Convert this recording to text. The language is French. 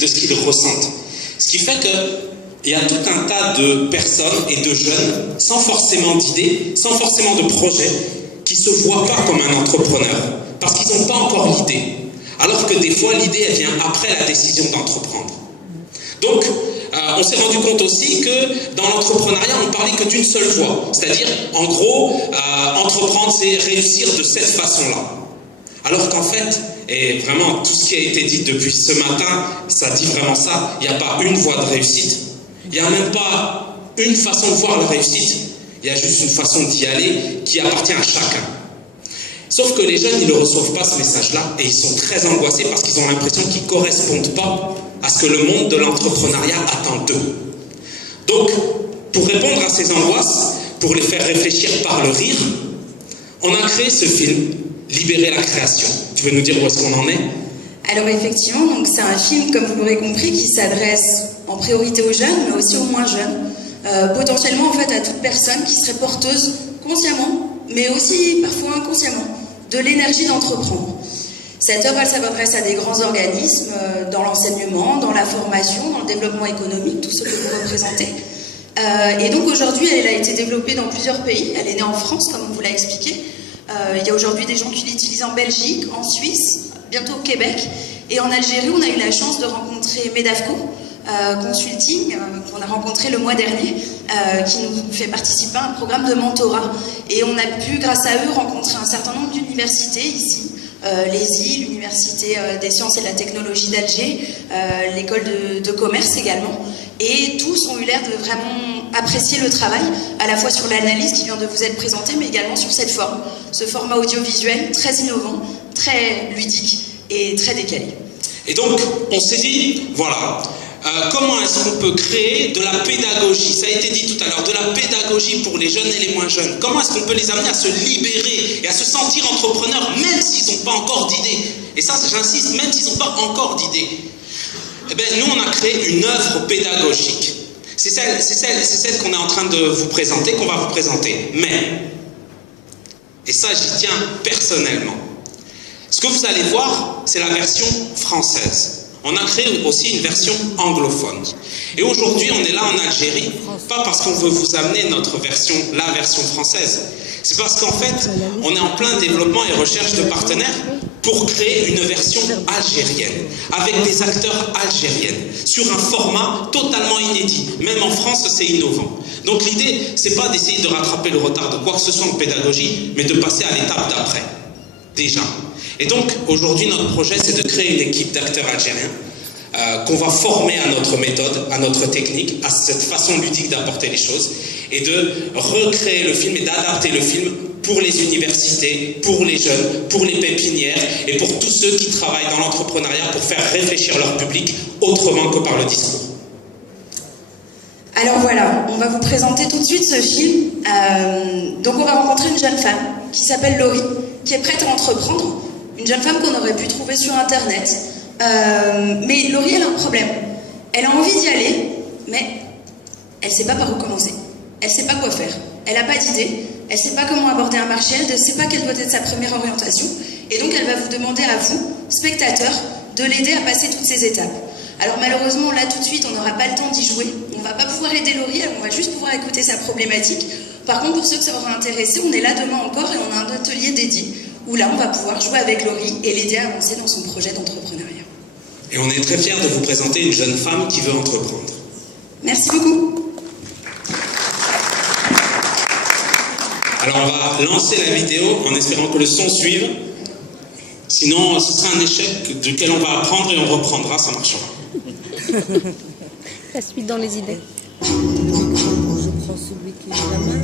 de ce qu'ils ressentent. Ce qui fait qu'il y a tout un tas de personnes et de jeunes, sans forcément d'idées, sans forcément de projets, qui ne se voient pas comme un entrepreneur, parce qu'ils n'ont pas encore l'idée. Alors que des fois, l'idée, elle vient après la décision d'entreprendre. Donc, on s'est rendu compte aussi que dans l'entrepreneuriat, on ne parlait que d'une seule voie. C'est-à-dire, en gros, entreprendre, c'est réussir de cette façon-là. Alors qu'en fait, et vraiment, tout ce qui a été dit depuis ce matin, ça dit vraiment ça, il n'y a pas une voie de réussite. Il n'y a même pas une façon de voir la réussite. Il y a juste une façon d'y aller qui appartient à chacun. Sauf que les jeunes, ils ne reçoivent pas ce message-là et ils sont très angoissés parce qu'ils ont l'impression qu'ils ne correspondent pas à ce que le monde de l'entrepreneuriat attend d'eux. Donc, pour répondre à ces angoisses, pour les faire réfléchir par le rire, on a créé ce film, Libérer la création. Tu veux nous dire où est-ce qu'on en est? Alors effectivement, c'est un film, comme vous l'aurez compris, qui s'adresse en priorité aux jeunes, mais aussi aux moins jeunes. Potentiellement en fait à toute personne qui serait porteuse consciemment, mais aussi parfois inconsciemment, de l'énergie d'entreprendre. Cette œuvre, elle s'adresse à des grands organismes, dans l'enseignement, dans la formation, dans le développement économique, tout ce que vous représentez. Et donc aujourd'hui, elle a été développée dans plusieurs pays. Elle est née en France, comme on vous l'a expliqué. Il y a aujourd'hui des gens qui l'utilisent en Belgique, en Suisse, bientôt au Québec. Et en Algérie, on a eu la chance de rencontrer Medavco Consulting, qu'on a rencontré le mois dernier, qui nous fait participer à un programme de mentorat. Et on a pu, grâce à eux, rencontrer un certain nombre d'universités ici. L'ESI, l'Université des sciences et de la technologie d'Alger, l'école de commerce également. Et tous ont eu l'air de vraiment apprécier le travail, à la fois sur l'analyse qui vient de vous être présentée, mais également sur cette forme, ce format audiovisuel très innovant, très ludique et très décalé. Et donc, on s'est dit, voilà, comment est-ce qu'on peut créer de la pédagogie? Ça a été dit tout à l'heure, de la pédagogie pour les jeunes et les moins jeunes. Comment est-ce qu'on peut les amener à se libérer et à se sentir entrepreneurs, même s'ils n'ont pas encore d'idées? Et ça, j'insiste, même s'ils n'ont pas encore d'idées. Eh bien, nous, on a créé une œuvre pédagogique. C'est celle qu'on est en train de vous présenter, qu'on va vous présenter. Mais, et ça, j'y tiens personnellement, ce que vous allez voir, c'est la version française. On a créé aussi une version anglophone. Et aujourd'hui, on est là en Algérie, pas parce qu'on veut vous amener notre version, la version française. C'est parce qu'en fait, on est en plein développement et recherche de partenaires pour créer une version algérienne, avec des acteurs algériens, sur un format totalement inédit. Même en France, c'est innovant. Donc l'idée, c'est pas d'essayer de rattraper le retard de quoi que ce soit en pédagogie, mais de passer à l'étape d'après, déjà. Et donc, aujourd'hui, notre projet, c'est de créer une équipe d'acteurs algériens qu'on va former à notre méthode, à notre technique, à cette façon ludique d'apporter les choses, et de recréer le film et d'adapter le film pour les universités, pour les jeunes, pour les pépinières et pour tous ceux qui travaillent dans l'entrepreneuriat pour faire réfléchir leur public autrement que par le discours. Alors voilà, on va vous présenter tout de suite ce film. Donc on va rencontrer une jeune femme qui s'appelle Laurie, qui est prête à entreprendre. Une jeune femme qu'on aurait pu trouver sur Internet. Mais Laurie, elle a un problème. Elle a envie d'y aller, mais elle ne sait pas par où commencer. Elle ne sait pas quoi faire. Elle n'a pas d'idée. Elle ne sait pas comment aborder un marché. Elle ne sait pas quelle doit être sa première orientation. Et donc, elle va vous demander à vous, spectateurs, de l'aider à passer toutes ces étapes. Alors malheureusement, là, tout de suite, on n'aura pas le temps d'y jouer. On ne va pas pouvoir aider Laurie. On va juste pouvoir écouter sa problématique. Par contre, pour ceux que ça aura intéressé, on est là demain encore et on a un atelier dédié où là, on va pouvoir jouer avec Laurie et l'aider à avancer dans son projet d'entrepreneuriat. Et on est très fiers de vous présenter une jeune femme qui veut entreprendre. Merci beaucoup. Alors on va lancer la vidéo en espérant que le son suive. Sinon, ce sera un échec duquel on va apprendre et on reprendra, ça marchera. La suite dans les idées. Je prends celui qui est la main,